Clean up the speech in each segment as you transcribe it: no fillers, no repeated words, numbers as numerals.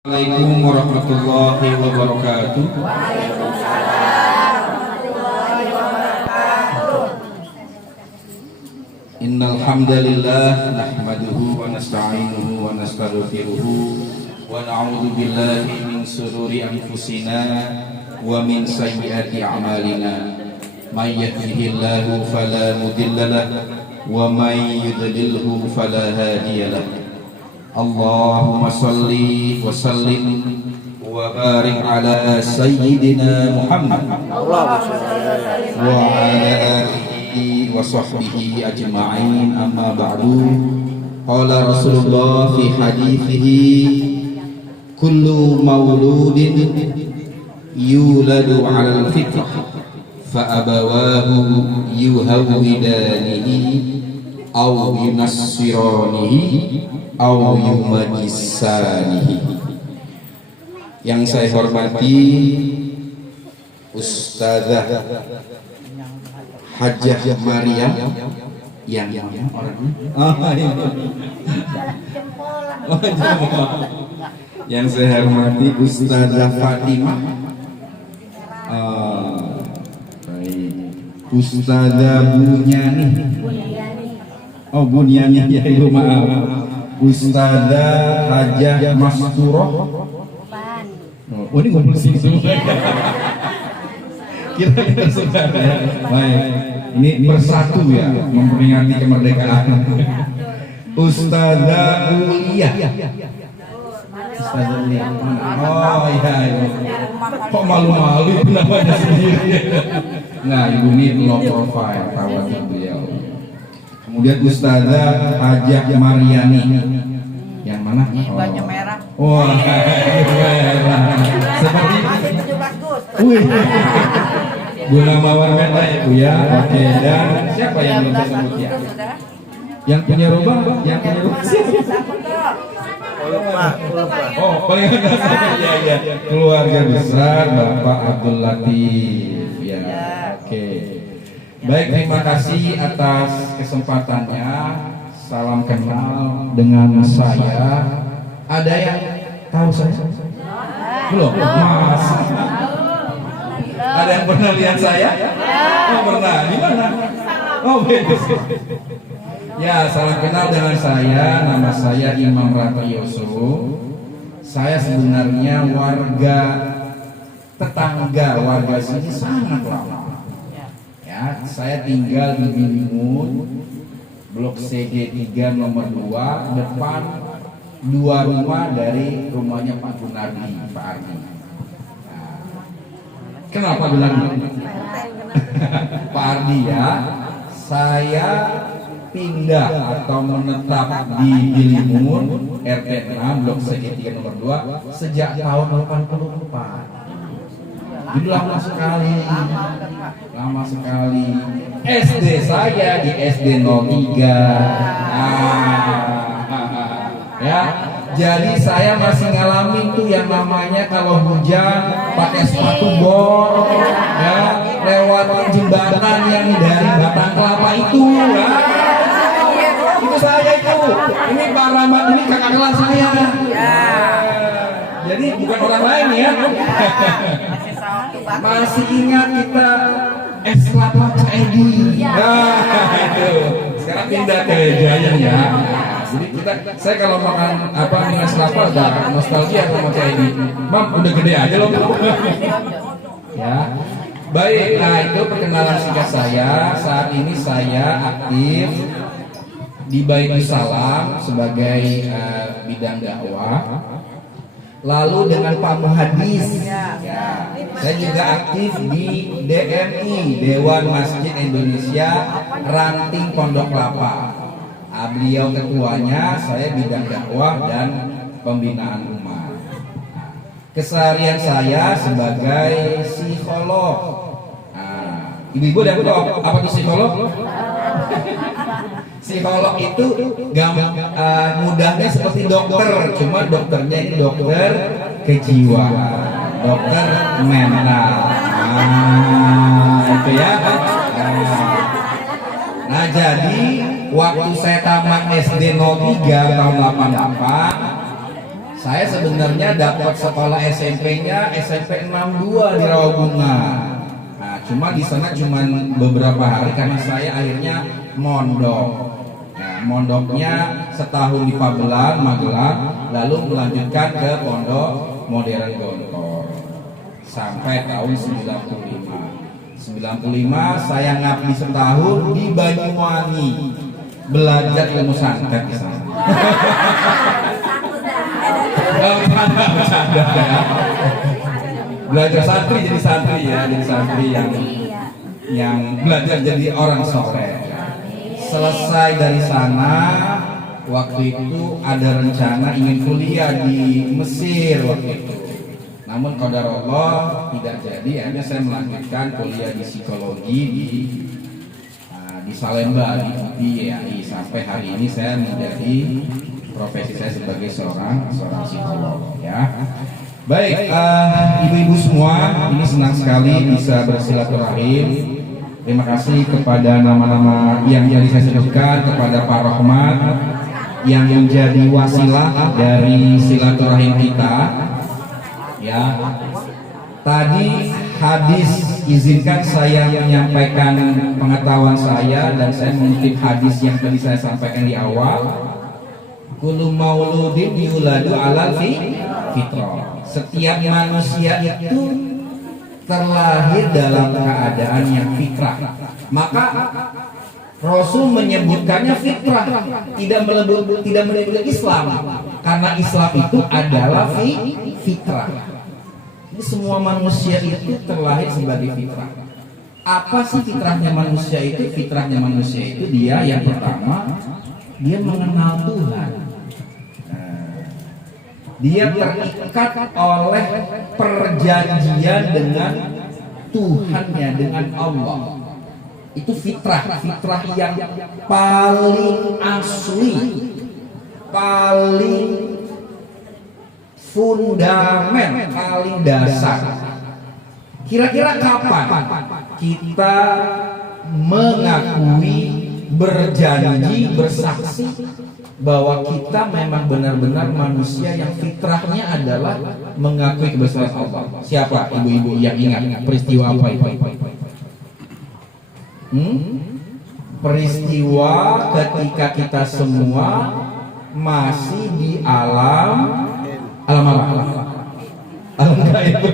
Assalamualaikum warahmatullahi wabarakatuh. Waalaikumsalam warahmatullahi wabarakatuh. Innal hamdalillah nahmaduhu wa nasta'inuhu wa nastaghfiruhu wa na'udzu billahi min shururi anfusina wa min sayyiati a'malina. May yahdihillahu fala mudilla lahu wa may yudlilhu fala hadiya lahu. Allahumma salli wa sallim wa barik ala sayyidina Muhammad wa ala alihi wa sahbihi ajma'in, amma ba'du. Qala Rasulullah fi hadithihi kullu mauludin yuladu ala al-fitrah fa abawahu yuhawwidanihi aw yunassiranihi aw yumajisanihi. Yang saya hormati Ustazah Hajjah Maryam yang orangnya yang saya hormati Ustazah Fatimah, Ustazah Bunyani, Bunyani, ya ibu maaf, Ustazah Hajjah Masturah. Oh, ini ngumpul sini semua. Kita saudara ya. Baik, ini bersatu ya memperingati kemerdekaan. Ustazah Ulia. Ustazah Ulia. Oh iya, iya. Kok malu-malu namanya sendiri. Nah, ibu ini low profile, tahu beliau. Kemudian Ustazah Hajjah Maryani. Yang mana? Baju merah. Wah, merah. Seperti Masih 17 Agustus. Guna mawar merah ya Bu ya. Oke, dan siapa yang belum disebut ya? Yang punya rumah, siapa? Oh, paling atas ya. Keluarga besar Bapak Abdul Latif ya. Oke. Baik, terima kasih atas kesempatannya. Salam kenal dengan saya. Ada yang tahu saya? Belum? Mas. Ada yang pernah lihat saya? Oh, pernah. Di mana? Oh, beda. Ya, salam kenal dengan saya. Nama saya Imam Ratioso. Saya sebenarnya tetangga sini sangat lama. Ya, saya tinggal di Bilimun, Blok CG3 nomor 2, depan 2 rumah dari rumahnya Pak Gunardi, Pak Ardi. Nah, kenapa bilang Pak Ardi ya? Saya pindah atau menetap di Bilimun RT 6 Blok CG3 nomor 2 sejak tahun 84. Jadi lama sekali. SD saya di SD 03. Ya, jadi saya masih ngalamin tuh yang namanya kalau hujan pakai sepatu bot, ya, lewat jembatan yang dari Batang Kelapa itu, ya. Itu saya itu. Ini Pak Rahmat, ini kakak kelas saya. Jadi bukan orang lain ya. Masih ingat kita es-kelapa Edi. Nah, itu. Sekarang pindah ke Giant ya. Jadi saya kalau makan es kelapa udah nostalgia sama Edi. Mam, udah gede aja loh. Ya. Baik, nah itu perkenalan singkat saya. Saat ini saya aktif di Baitul Salam sebagai bidang dakwah. Lalu dengan Pak Muhadis, ya, saya juga aktif di DMI, Dewan Masjid Indonesia Ranting Pondok Kelapa. Beliau ketuanya, saya bidang dakwah dan pembinaan umat. Keseharian saya sebagai psikolog. Ibu-ibu dan bapak, apa itu psikolog? Psikolog itu mudahnya seperti dokter, cuma dokternya ini dokter kejiwaan, dokter mental. Itu ya. Nah, jadi waktu saya tamat SD 03 tahun 88, Saya sebenarnya dapat sekolah SMP-nya SMP 62 di Rawabunga. Nah, cuma di sana cuma beberapa hari karena saya akhirnya mondok. Nah, mondoknya setahun di Pabelan, Magelang, lalu melanjutkan ke Pondok Modern Gontor sampai tahun 95. 95 saya ngabdi setahun di Banyuwangi belajar ilmu santet di sana. Bercanda ya. Belajar santri jadi santri ya, jadi santri yang belajar jadi orang soleh. Selesai dari sana, waktu itu ada rencana ingin kuliah di Mesir waktu itu. Namun qadarullah tidak jadi, akhirnya saya melanjutkan kuliah di psikologi di Salemba di IAI sampai hari ini saya menjadi profesi saya sebagai seorang psikolog ya. Baik, ibu-ibu semua, ini senang sekali bisa bersilaturahim. Terima kasih kepada nama-nama yang tadi saya sebutkan, kepada Pak Rohmat yang menjadi wasilah dari silaturahim kita. Ya, tadi hadis, izinkan saya menyampaikan pengetahuan saya dan saya mengutip hadis yang tadi saya sampaikan di awal. Kullu mauludin yuladu ala fitrah. Setiap manusia itu terlahir dalam keadaan yang fitrah. Maka Rasul menyebutkannya fitrah, tidak menyebut Islam, karena Islam itu adalah fitrah. Jadi semua manusia itu terlahir sebagai fitrah. Apa sih fitrahnya manusia itu? Fitrahnya manusia itu dia yang pertama, dia mengenal Tuhan. Dia terikat oleh perjanjian dengan Tuhannya, dengan Allah. Itu fitrah yang paling asli, paling fundamen, paling dasar. Kira-kira kapan kita mengakui, berjanji, bersaksi bahwa kita memang benar-benar manusia yang fitrahnya adalah mengakui kebesaran Allah? Siapa ibu-ibu yang ingat peristiwa apa itu? Peristiwa ketika kita semua masih di alam apa? Alam gaib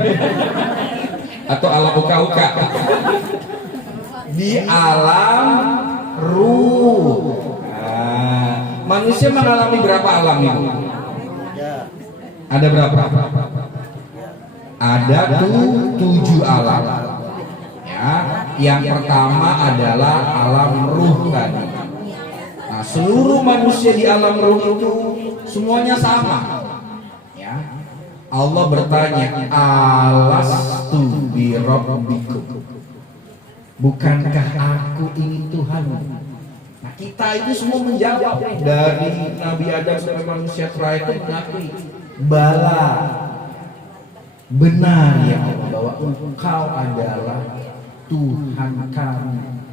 atau alam uka-uka? Di alam ruh. Manusia mengalami berapa alam itu? Ada berapa? Ada 7 alam. Ya, yang pertama adalah alam ruh tadi. Nah, seluruh manusia di alam ruh itu semuanya sama. Ya. Allah bertanya, alastu bi rabbikum? Bukankah aku ini Tuhanmu? Nah, kita itu semua menjawab, dari Nabi Adam sampai manusia terakhir itu mengakui, bala, benar ya Allah, bahwa Engkau adalah Tuhan kami.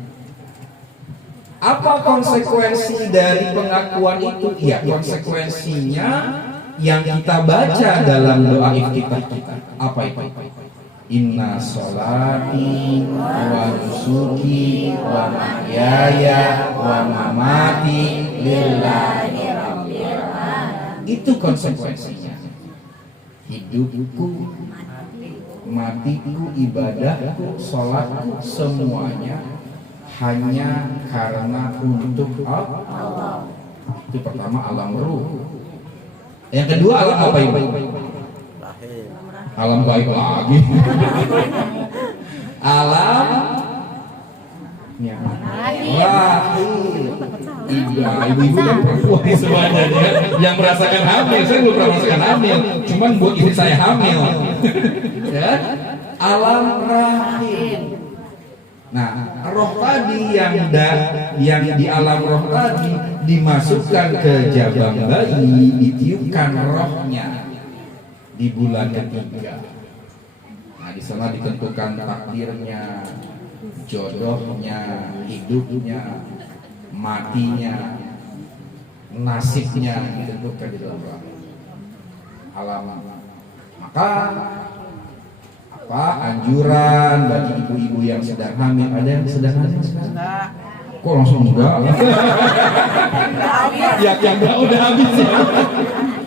Apa konsekuensi dari pengakuan itu? Ya, konsekuensinya yang kita baca dalam doa iftitah kita. Apa itu? Inna sholati wa nusuki wa mahyaya wa mamati lillahi rabbil alamin. Itu konsekuensinya. Hidupku, matiku, ibadahku, sholatku, semuanya hanya karena untuk Allah. Itu pertama, alam ruh. Yang kedua, alam apa itu? Alam gaib lagi. Alam lahir. Ibu-ibu dan perempuan semuanya yang merasakan hamil. Saya belum pernah merasakan hamil, cuman buat istri saya hamil. Ya, alam rahim. Nah, roh tadi yang di alam roh tadi dimasukkan ke jabang bayi, ditiupkan rohnya di bulan ketiga. Nah, di sana ditentukan takdirnya, jodohnya, hidupnya, matinya, nasibnya ditentukan di dalam rahim. alam. Maka apa anjuran bagi ibu-ibu yang sedang hamil? Ada yang sedang hamil sekarang? Enggak. Kok langsung enggak? Yang enggak udah habis ya.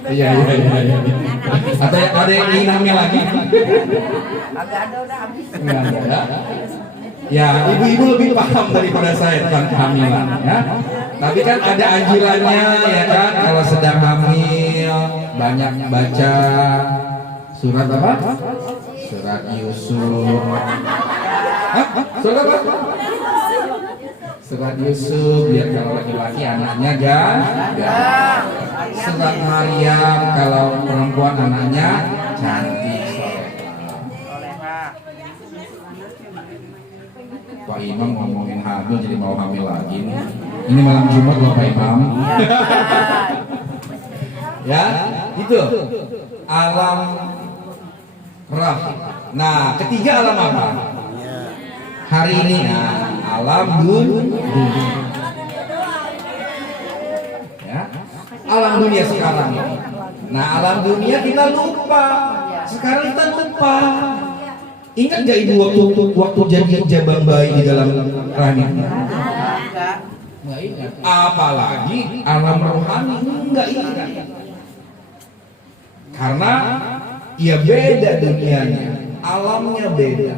Iya. Atau ada yang ingin hamil lagi? Agak ada udah habis. Enggak ada. Ya, ibu-ibu lebih paham daripada saya tentang kehamilan ya. Tapi kan ada anjurannya ya kan, kalau sedang hamil banyak baca surat apa? Surat Yusuf. Hah? Surat apa? Surat Yusuf biar kalau laki-laki anaknya ganteng. Surat Maryam kalau perempuan anaknya cantik. Soleha. Pak Imam ngomongin hamil jadi mau hamil lagi nih. Ini malam Jumat loh Pak Imam. Ya, itu alam roh. Nah, ketiga alam apa? Hari ini alam dunia. Ya, alam dunia sekarang ini. Nah, alam dunia kita lupa. Sekarang kita lupa. Ingat gak ibu waktu jadi jabang bayi di dalam rahim? Enggak. Nggak ingat. Apalagi alam rohani nggak ingat. Karena ya beda dunianya, alamnya beda.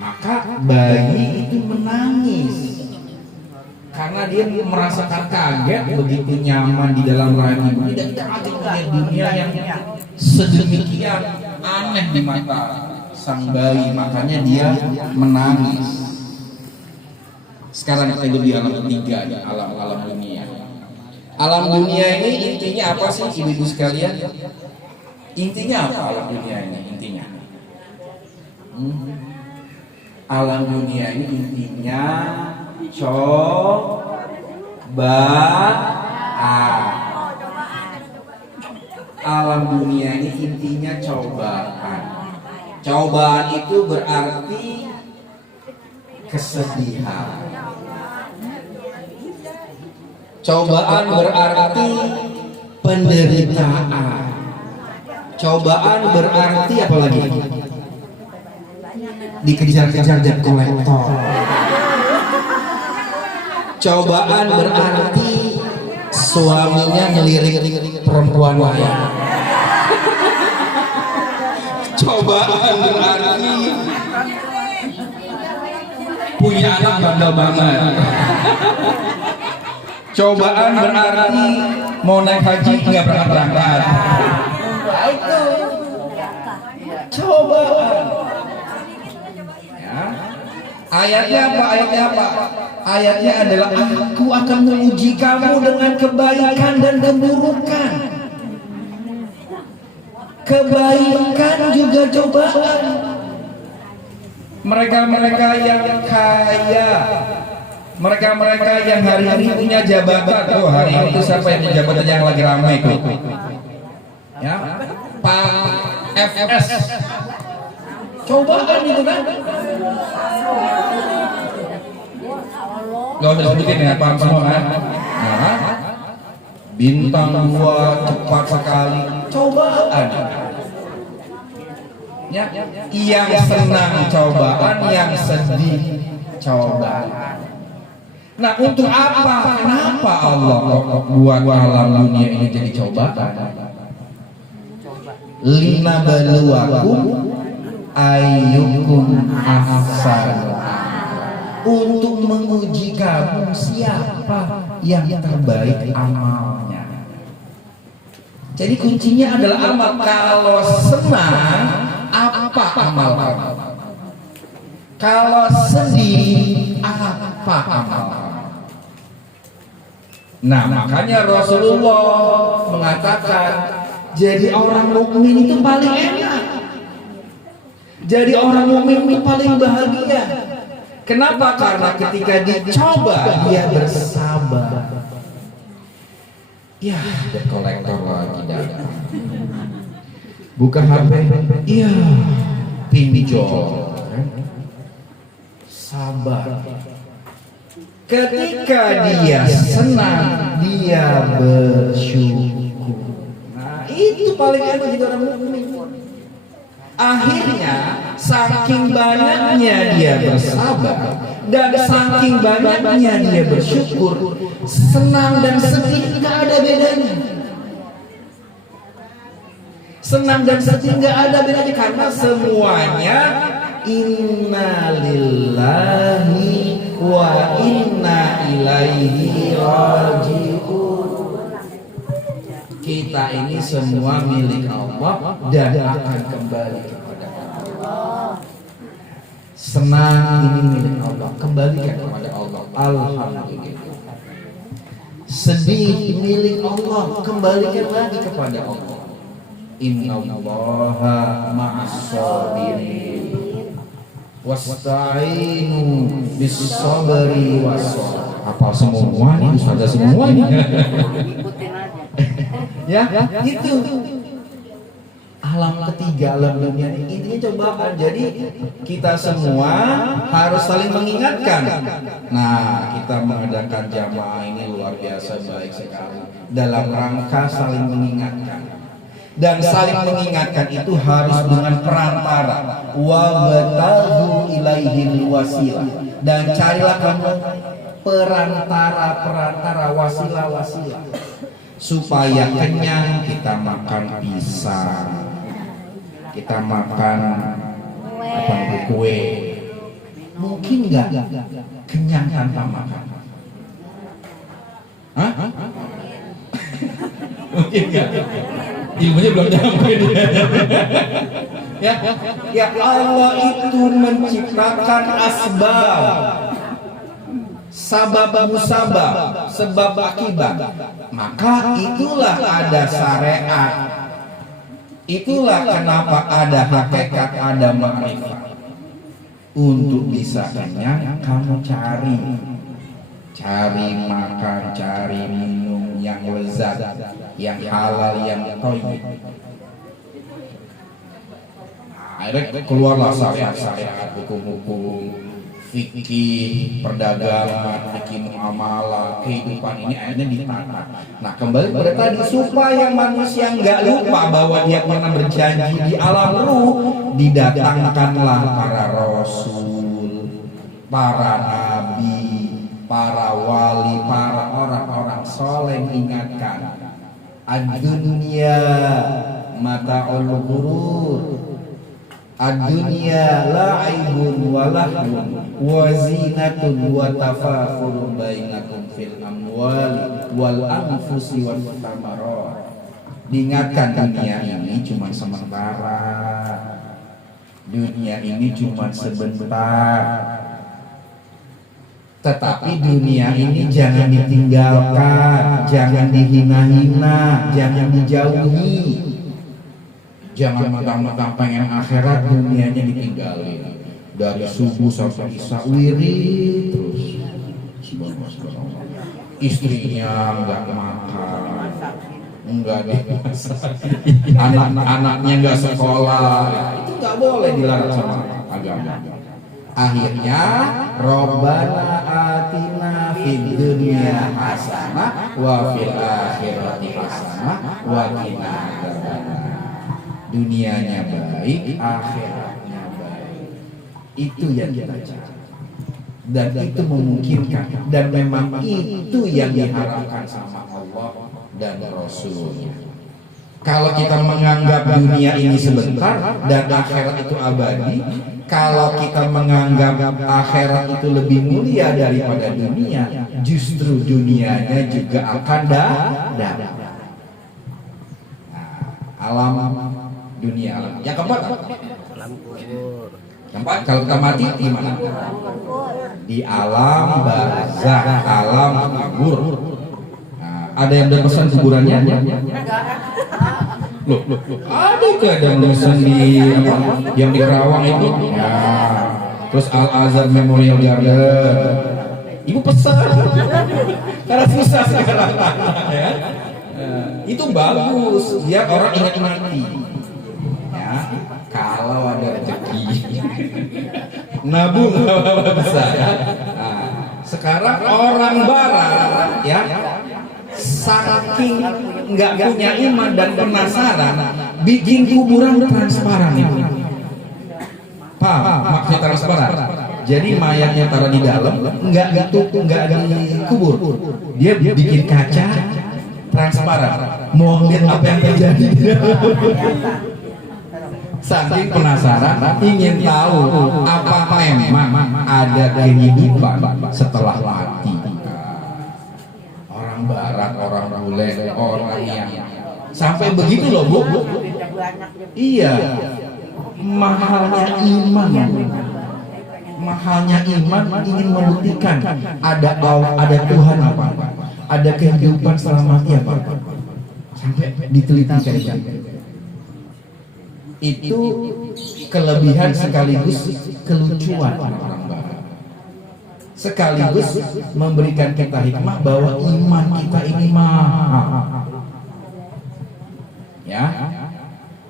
Maka bayi itu menangis karena dia merasakan kaget begitu nyaman di dalam rahim ibu. Tidak kaget melihat dunia yang sedemikian aneh di mata sang bayi, makanya dia menangis. Sekarang kita hidup di alam ketiga, alam dunia. Alam dunia ini intinya apa sih ibu-ibu sekalian? Intinya apa alam dunia ini? Intinya alam dunia ini intinya cobaan. Alam dunia ini intinya cobaan. Cobaan itu berarti kesedihan. Cobaan berarti penderitaan. Cobaan berarti apa lagi? Dikejar-kejar debt collector. Cobaan berarti suaminya ngelirik perempuan lain. Cobaan berarti punya anak bandel banget. Cobaan berarti mau naik haji nggak berangkat. Itu cobaan. Ya. Ayatnya apa? Ayatnya adalah aku akan menguji kamu dengan kebaikan dan keburukan. Kebaikan juga cobaan. Mereka-mereka yang kaya, mereka-mereka yang hari-hari punya jabatan. Oh, hari ini itu siapa yang punya jabatan yang lagi ramai itu? Ya, Pak FS. Cobaan itu kan? Gak usah sebutin ya, paham semua kan? Nah, bintang 2 cepat sekali. Cobaan. Ya, yang senang cobaan, yang sedih cobaan. Nah, untuk apa? Kenapa Allah buat alam dunia ini jadi cobaan? Lima baluakum ayyukum ahsanu. Untuk menguji kamu siapa yang terbaik amalnya. Jadi kuncinya adalah amal. Kalau senang, apa amal kamu? Kalau sedih, apa amal kamu? Nah, makanya Rasulullah mengatakan, jadi orang mukmin itu paling enak. Jadi orang mukmin itu paling bahagia. Kenapa? Karena ketika dicoba dia bersabar. Ya, debt collector lagi datang. Buka HP, iya, pinjol. Sabar. Ketika dia senang, dia bersyukur. Nah, itu paling enak jadi orang mukmin. Akhirnya saking banyaknya dia bersabar dan saking banyaknya dia bersyukur, senang dan sedih nggak ada bedanya. Senang dan sedih nggak ada bedanya karena semuanya inna lillahi wa inna ilaihi raji'un. Kita ini semua milik Allah dan akan kembali kepada Allah. Senang ini milik Allah, kembalikan kepada Allah. Alhamdulillah. Sedih milik Allah, kembalikan lagi kepada Allah. Innallaha ma'as-sabirin wasta'inu bis-sabri was-salah. Apa semua nih Ustaz, semua ini? Ikutin aja. Ya, itu alam ketiga, alam dunia ini. Intinya cobaan. Jadi kita semua harus saling mengingatkan. Nah, kita mengadakan jamaah ini luar biasa baik sekali dalam rangka saling mengingatkan. Dan saling mengingatkan itu harus dengan perantara, wa bataghu ilaihil wasilah, dan carilah kamu perantara wasilah supaya kenyang. Kita makan pisang, kita makan kue, mungkin nggak kenyang tanpa makan? Hah? Mungkin nggak? Ilmunya belum nyampe. Ya Allah itu menciptakan asbab, sabab musabab, sebab akibat. Maka itulah ada syariat. Itulah kenapa ada hakikat, ada ma'rifat. Untuk bisa kenyang, kamu cari makan, cari minum yang lezat, yang halal, yang thayyib. Akhirnya keluarlah syariat-syariat, hukum-hukum, fikih, perdagangan, fikih muamalah, kehidupan ini akhirnya ditata. Nah, kembali pada tadi, supaya manusia nggak lupa bahwa dia pernah berjanji di alam ruh, didatangkanlah para rasul, para nabi, para wali, para orang-orang soleh mengingatkan, ad-dunya mata'ul ghurur, ad-dunya la'ibun wa lahwun wa zinatun wa tafakhurun bainakum fil amwali wal anfusi wat thamarat. Diingatkan dunia ini cuma sementara, dunia ini cuma sebentar, tetapi dunia ini jangan ditinggalkan, jangan dihina-hina, jangan dijauhi. Jangan mentang-mentang pengen akhirat dunianya ditinggalin. Dari subuh sampai isya wirid terus. Istrinya nggak makan, nggak dimasak, anak-anaknya nggak sekolah. Itu nggak boleh dilarang sama agama. Akhirnya Rabbana atina fid dunya hasanah wa fil akhirati hasanah wa qina adzabannar. Dunianya baik, akhiratnya baik. Itu yang kita cari. Dan itu memungkinkan, dan memang itu yang diharapkan sama Allah dan Rasulnya. Kalau kita menganggap dunia ini sebentar dan akhirat itu abadi, kalau kita menganggap akhirat itu lebih mulia daripada dunia, justru dunianya juga akan datang. Alam dunia, alam. Yang keempat, keempat, kalau kita mati di mana? Di alam barzakh, alam kubur. Nah, ada yang udah pesan kuburannya? Loh, ada itu, ada yang pesan di apa? Yang di Kerawang itu. Ya. Terus Al Azhar Memorial Garden. Ibu pesan. Karena susah sekarang, ya. Itu bagus, biar orang ingat mati. Ya, kalau ada rezeki, nabung bisa ya. Nah, sekarang orang barat ya, saking nggak punya iman dan penasaran, bikin kuburan transparan itu. Paham maksud transparan? Jadi mayatnya taruh di dalam, nggak dikubur. Dia bikin kaca transparan, mau lihat apa yang terjadi. Saking penasaran, ingin tahu apa memang ada kehidupan setelah mati. Orang barat, orang bule, orang yang sampai begitu loh Bu. Iya, mahalnya iman. Mahalnya iman ingin membuktikan ada Tuhan apa, ada kehidupan setelah mati apa, sampai ditelitikan. Itu kelebihan sekaligus kelucuan orang barat, sekaligus memberikan kita hikmah bahwa iman kita ini mahal. Ya,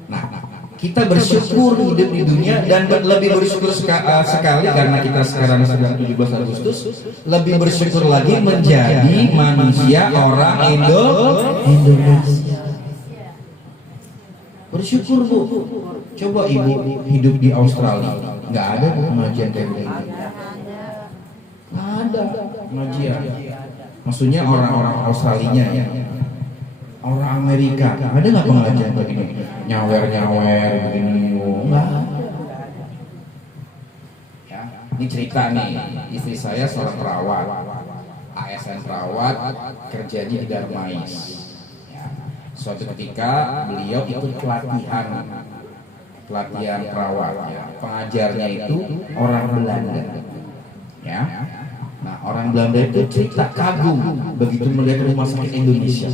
nah kita bersyukur hidup di dunia dan lebih bersyukur sekali karena kita sekarang sedang 17 Agustus, lebih bersyukur lagi menjadi manusia orang Indonesia. Bersyukur Bu. Coba Ibu hidup di Australia, nggak ada pengajian kayak begini. Nggak ada pengajian. Maksudnya orang-orang Australinya ya. Orang Amerika, ada nggak pengajian begini? Nyawer begini? Nggak. Ya, ini cerita nih, istri saya seorang perawat, ASN perawat, kerjanya di Darmais. Ya. Suatu ketika beliau ikut pelatihan perawat. Ya. Pengajarnya itu orang Belanda. Ya. Nah, orang Belanda itu cerita kagum begitu melihat rumah sakit Indonesia.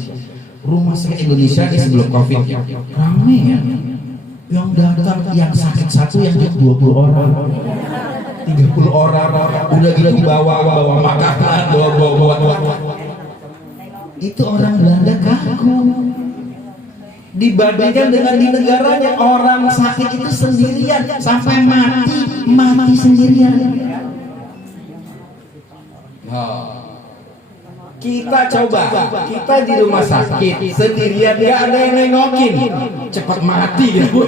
Rumah sakit Indonesia ini sebelum Covid ya, ramai ya. Yang datang yang sakit satu yang 20 orang, 30 orang, udah gitu bawa makanan, bawa. Itu orang Belanda kagum. Dibandingkan dengan di negaranya orang sakit itu sendirian sampai mati sendirian. Kita coba, kita di rumah sakit sendirian, gak ada yang nengokin, cepat mati gitu.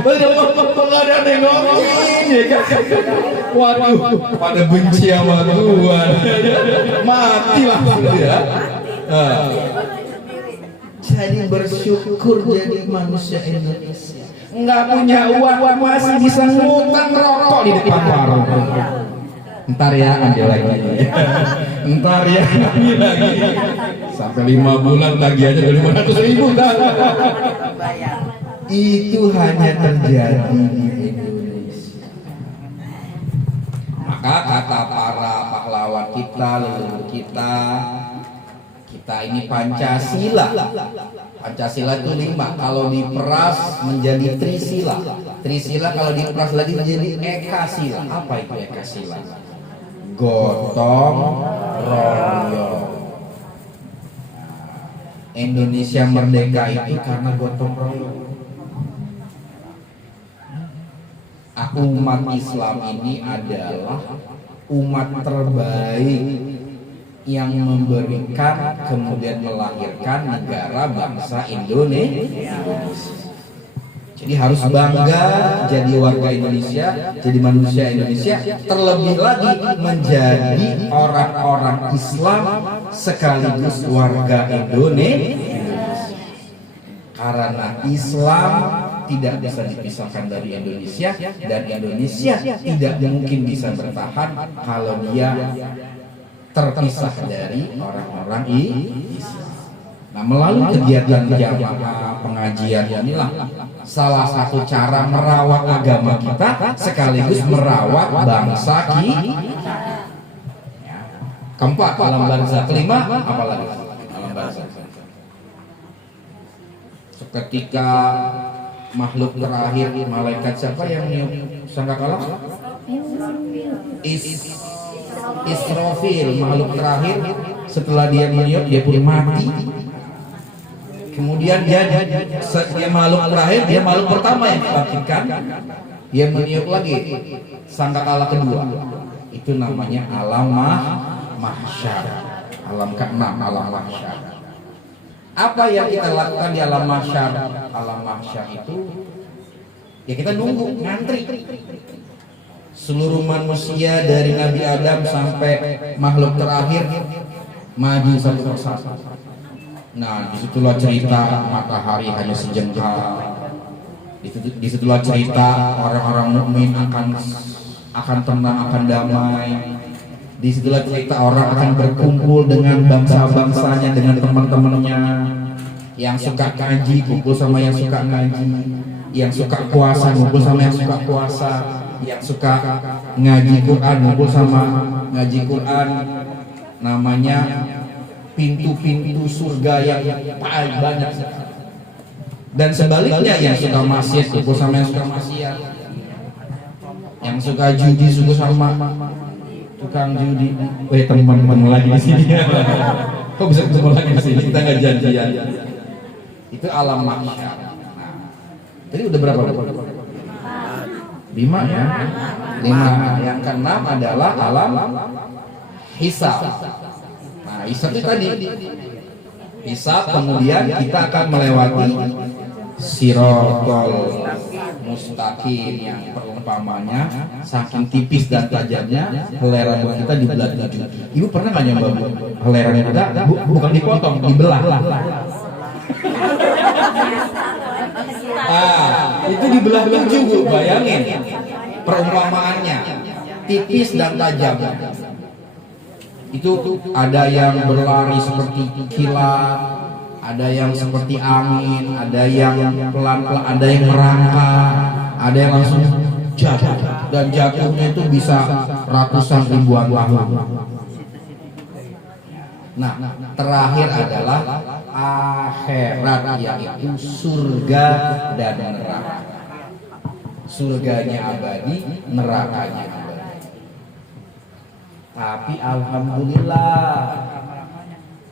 Gak ada yang nengokin ya kan? Waduh, pada benci sama Tuhan, mati langsung ya. Jadi bersyukur jadi manusia Indonesia. Nggak punya uang masih bisa ngutang rokok di depan warung. Ntar ya ambil lagi. Ntar ya ambil lagi. Sampai 5 bulan tagihannya 500.000 kan. Itu hanya terjadi di Indonesia. Maka kata para pahlawan kita, leluhur kita ini Pancasila. Pancasila itu 5, kalau diperas menjadi Trisila. Trisila kalau diperas lagi menjadi Ekasila. Apa itu Ekasila? Gotong royong. Indonesia merdeka itu karena gotong royong. Umat Islam ini adalah umat terbaik yang memberikan kemudian melahirkan negara bangsa Indonesia. Jadi harus bangga jadi warga Indonesia, jadi manusia Indonesia, terlebih lagi menjadi orang-orang Islam sekaligus warga Indonesia. Karena Islam tidak bisa dipisahkan dari Indonesia dan Indonesia tidak mungkin bisa bertahan kalau dia terpisah dari orang-orang Islam. Nah, melalui kegiatan jamaah pengajian inilah salah satu cara merawat agama kita sekaligus merawat bangsa kita. Keempat, alam barzakh. Kelima, apalagi? Alam barzakh. Ketika makhluk terakhir malaikat siapa yang niup sangkakala? Israfil, makhluk terakhir. Setelah dia meniup dia pun mati. Kemudian dia makhluk terakhir, dia makhluk pertama yang dibangkitkan. Dia meniup lagi sangkakala kedua. Itu namanya alam mahsyar. Alam ke-6, alam mahsyar. Apa yang kita lakukan di alam mahsyar? Alam mahsyar itu ya kita nunggu, ngantri. Seluruh manusia dari Nabi Adam sampai makhluk terakhir maju satu persatu. Nah, disitulah cerita matahari hanya sejengkal. Disitulah cerita orang-orang mukmin akan tenang, akan damai. Disitulah cerita orang akan berkumpul dengan bangsa-bangsanya, dengan teman-temannya. Yang suka ngaji kumpul sama yang suka ngaji, yang suka puasa kumpul sama yang suka puasa, yang suka ngaji Quran kumpul sama ngaji Quran. Namanya pintu-pintu surga yang paling banyak. Dan sebaliknya yang suka maksiat kumpul sama yang suka maksiat, yang suka judi kumpul sama tukang judi. Teman-teman lagi di sini. Kok bisa ketemu lagi di sini? Kita nggak janjian. Itu alam mahsyar. Nah, tadi udah berapa? 5 ya. 5. Yang keenam adalah alam hisab. Nah, hisab itu tadi. Hisab, kemudian kita akan melewati sirotol mustaqim yang perumpamanya saking tipis dan tajamnya helai rambut kita dibelah 7. Ibu pernah nggak nyoba helai rambut kita bukan dipotong, dibelah? Itu dibelah 7, Bu. Bayangin perumpamaannya tipis dan tajam. Itu ada yang berlari seperti kilat, ada yang seperti angin, ada yang pelan-pelan, ada yang merangkak, ada yang langsung jatuh, dan jatuhnya itu bisa ratusan ribuan tahun. Nah, terakhir adalah akhirat, yaitu surga dan neraka. Surganya abadi, nerakanya abadi. Tapi alhamdulillah,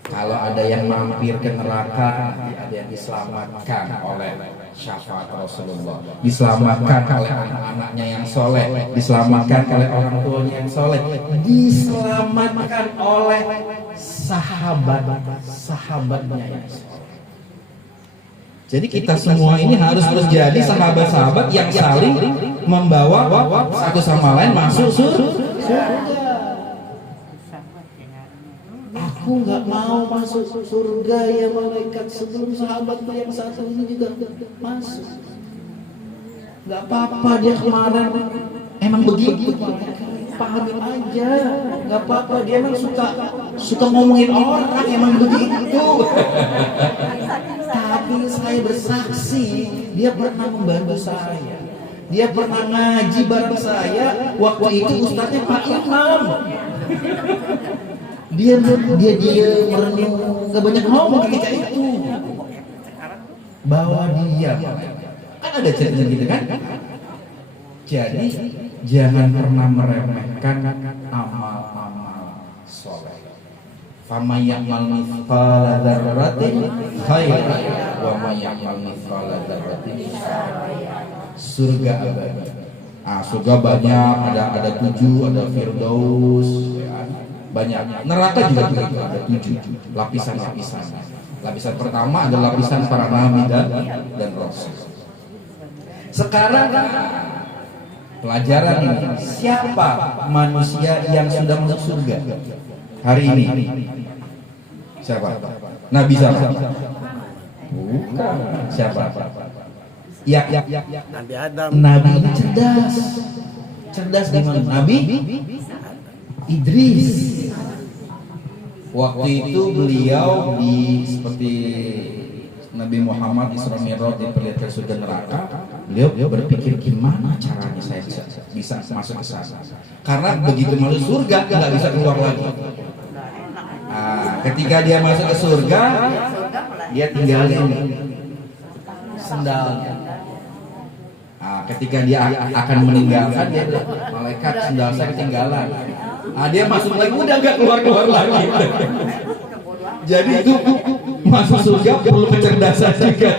kalau ada yang mampir ke neraka, nanti ada yang diselamatkan oleh syafaat Rasulullah, diselamatkan oleh anak-anaknya yang soleh, diselamatkan oleh orang tuanya yang soleh, diselamatkan oleh sahabatnya yang soleh. Jadi kita semua ini harus menjadi sahabat-sahabat yang saling membawa satu sama lain masuk surga. Aku nggak mau masuk surga ya malaikat sebelum sahabatku yang satu ini juga masuk. Nggak apa-apa, dia kemarin emang begitu, pahamin aja. Nggak apa-apa, dia emang suka ngomongin orang, emang begitu. Tapi saya bersaksi, dia pernah membantu saya. Dia pernah ngaji bareng saya. Waktu itu ustadznya Pak Imam. Dia merenung, nggak banyak ngomong ketika itu. Bawa dia, kan ada cerita gitu kan? Jadi jangan pernah meremehkan amal-amal soleh. Faman ya'mal mithqala dzarratin khairan wa man ya'mal mithqala dzarratin syarran. Surga abadi. Surga banyak, ada 7, ada Firdaus, banyak. Neraka juga ada 7 lapisan-lapisan. Lapisan pertama adalah lapisan para nabi dan rasul. Sekarang pelajaran ini, siapa manusia yang sudah masuk surga hari ini? Siapa? Nabi siapa? Bukan. Siapa? Ya. Nabi Adam. Nabi ini cerdas. Cerdas gimana? Nabi Idris. Waktu itu beliau seperti Nabi Muhammad Isra Mi'raj diperlihatkan surga neraka. Beliau berpikir gimana caranya saya bisa masuk ke sana. Karena begitu masuk surga nggak bisa keluar lagi. Ketika dia masuk ke surga, dia tinggalin sendalnya. Ketika dia akan meninggalkan, dia bilang, malaikat sendal saya ketinggalan. Dia masuk lagi, udah nggak keluar lagi. Jadi itu masuk surga perlu kecerdasan juga.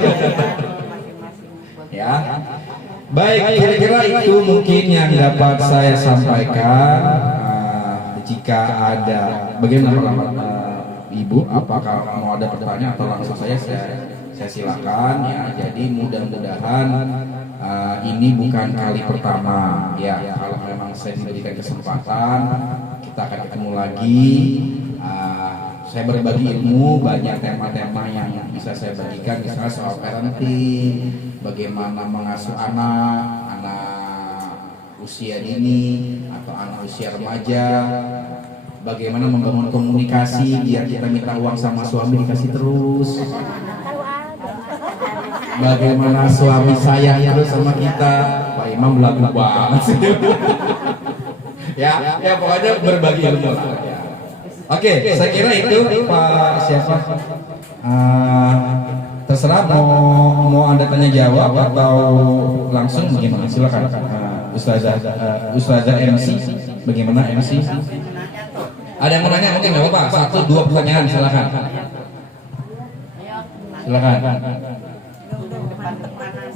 Ya, baik, kira-kira itu mungkin yang dapat saya sampaikan. Jika ada, bagaimana Ibu Ibu, apakah mau ada pertanyaan atau langsung saya silakan ya. Jadi mudah-mudahan ini bukan kali pertama ya. Kalau memang saya diberikan kesempatan, kita akan ketemu lagi. Saya berbagi ilmu, banyak tema-tema yang bisa saya bagikan, misalnya soal parenting, bagaimana mengasuh anak usia dini atau anak usia remaja, bagaimana membangun komunikasi biar kita minta uang sama suami dikasih terus, bagaimana suami sayang terus sama kita. Pak Imam belagu banget sih. ya pokoknya berbagi ilmu lah ya. Oke, saya kira itu Pak siapa? Terserah mau Anda tanya jawab atau langsung bagaimana? Silakan. Ustazah MC, bagaimana MC? Ada yang mau nanya mungkin nggak apa-apa. 1-2 pertanyaan silakan. Silakan.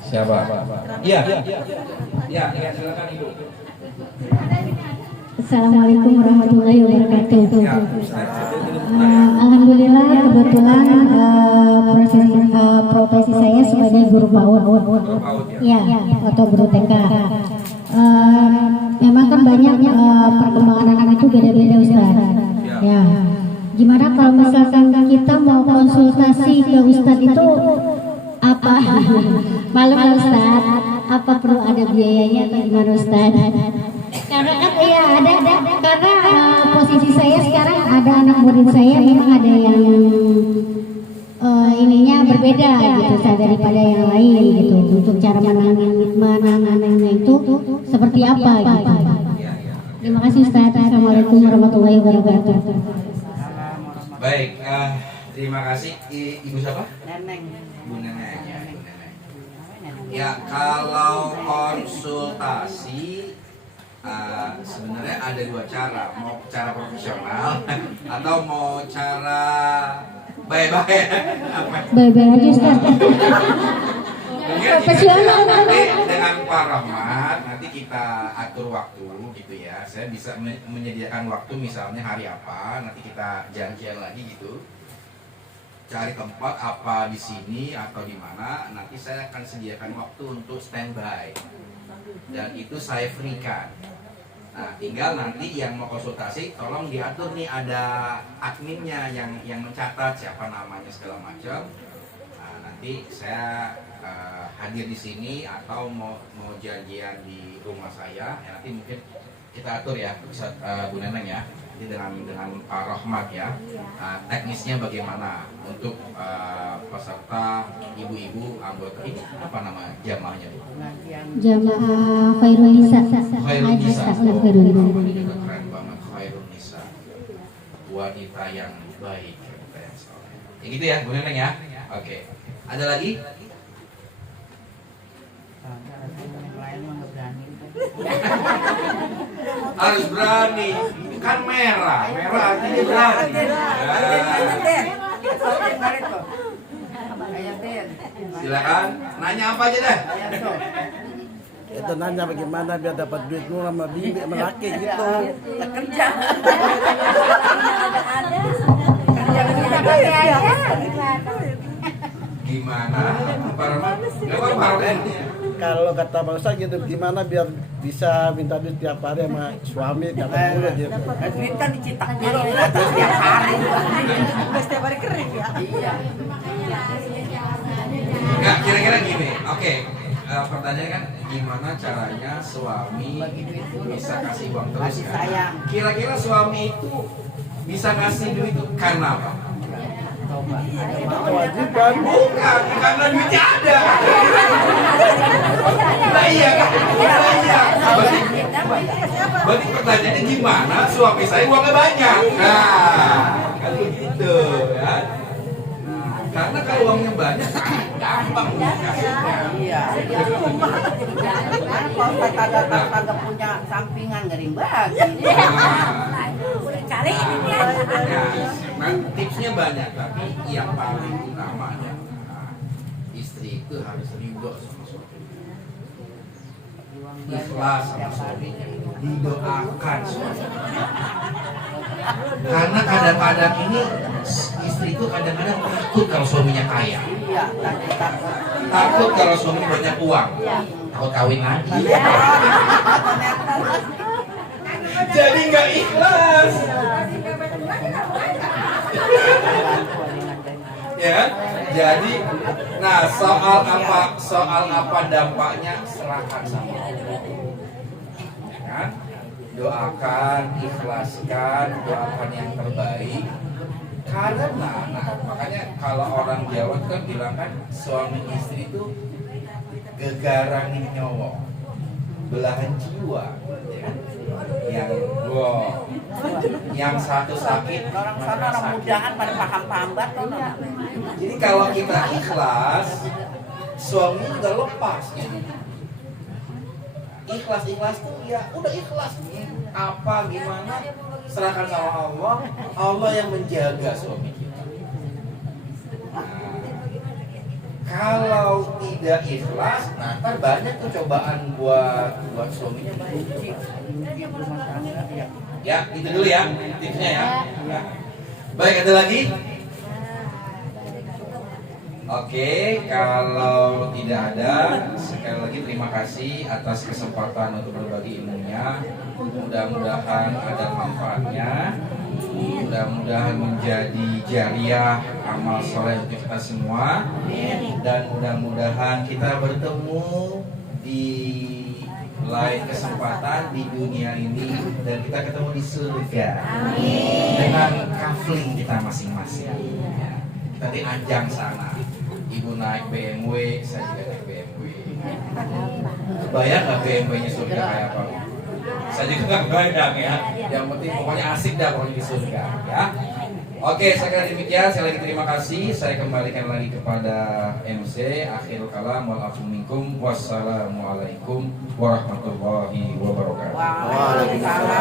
Siapa? Iya. Ya, silakan Ibu. Assalamualaikum warahmatullahi wabarakatuh. Alhamdulillah kebetulan profesi saya sebagai guru PAUD. Ya, atau guru TK. Memang kan banyak perkembangan anak itu beda-beda Ustaz. Ya. Gimana kalau misalkan kita mau konsultasi ke Ustaz itu apa? Malam Ustaz, apa perlu ada biayanya atau gimana Ustaz? Karena kan iya ada karena posisi saya sekarang ada anak murid saya memang ada yang ininya berbeda gitu Ustaz daripada yang lain gitu untuk cara menanganinya itu seperti apa gitu. Terima kasih Ustaz. Assalamualaikum warahmatullahi wabarakatuh. Baik, terima kasih. Ibu siapa? Neneng. Bu Neneng ya, Bu Neneng. Ya, kalau konsultasi sebenarnya ada 2 cara, mau cara profesional atau mau cara baik-baik. Baik-baik aja Ustaz. Profesional nanti dengan Pak Rahmat nanti kita atur waktu gitu ya. Saya bisa menyediakan waktu misalnya hari apa, nanti kita janjian lagi gitu. Cari tempat apa di sini atau di mana, nanti saya akan sediakan waktu untuk standby. Dan itu saya free kan. Nah, tinggal nanti yang mau konsultasi tolong diatur nih, ada adminnya yang mencatat siapa namanya segala macam. Nah, nanti saya hadir di sini atau mau janjian di rumah saya, ya nanti mungkin kita atur ya, bisa Bu Neneng ya. Ini dengan Pak Rahmat ya. Teknisnya bagaimana untuk peserta ibu-ibu anggota ini apa nama jamaahnya? Jamaah Khairul Nisa. Khairul Nisa. Khairul Nisa. Keren banget, Khairul Nisa. Wanita yang baik, wanita yang soleh. Ya gitu ya, Bu Neneng ya. Oke. Ada lagi? Harus berani. Kan merah artinya berani. Silakan, nanya apa aja deh. Itu nanya bagaimana biar dapat duit nur sama bibi sama laki gitu. Kerja. Gimana? Pak Rahmat? Nggak apa-apa, Kalau kata Bang Ustaz gitu, gimana biar bisa minta duit tiap hari sama suami dapat mulu gitu. Duit kan dicetak dulu setiap hari. Setiap hari kering ya. Iya. Nggak, kira-kira gini. Oke. Pertanyaan kan gimana caranya suami bisa kasih uang terus Kasih kan? sayang. Kira-kira suami itu bisa ngasih duit itu karena apa? Kewajiban. Bukan, karena duitnya ada. Nah iya kan? Nah iya. Berarti pertanyaannya gimana suami saya uangnya banyak? Nah, kan begitu ya. Karena kalau uangnya banyak, gampang dikasihnya. Iya. Kalau kagak punya sampingan garing bagi. Cari ini dia. Nah, tipsnya banyak, tapi yang paling utama adalah istri itu harus ridho sama suami, ikhlas sama suaminya. didoakan karena kadang-kadang ini istri itu kadang-kadang takut kalau suaminya kaya, Iya, takut. takut kalau suaminya banyak uang, takut kawin lagi, jadi nggak ikhlas. Ya, jadi, nah soal apa dampaknya serahkan sama Allah, ya kan? Doakan, ikhlaskan, doakan yang terbaik. Karena, nah, makanya kalau orang Jawa itu kan bilang kan suami istri itu gegarangin nyawa, belahan jiwa, ya kan? Yang satu sakit, Orang sana orang mudahan pada paham-paham banget. jadi kalau kita ikhlas, suami udah lepas gitu. Ikhlas tuh ya udah ikhlas nih. Apa gimana serahkan sama Allah, Allah yang menjaga suami kita. Nah, kalau tidak ikhlas, nah ntar banyak tuh cobaan buat suaminya. Ya, itu dulu ya tipsnya ya. Ya. Baik, ada lagi? Oke, kalau tidak ada, sekali lagi terima kasih atas kesempatan untuk berbagi ilmunya. Mudah-mudahan ada manfaatnya. Mudah-mudahan menjadi jariah amal soleh untuk kita semua. Dan mudah-mudahan kita bertemu di lain kesempatan di dunia ini dan kita ketemu di surga dengan kafling kita masing-masing. Kita di Anjang sana. Ibu naik BMW, saya juga naik BMW. Kebayang nggak BMW-nya surga kayak apa? Saya juga nggak kebayang ya. Yang penting pokoknya asik dah pokoknya di surga ya. Oke, sekali demikian, saya lagi terima kasih. Saya kembalikan lagi kepada MC. Akhirul kalam, wa'alaikum minkum, wassalamualaikum warahmatullahi wabarakatuh. Waalaikumsalam.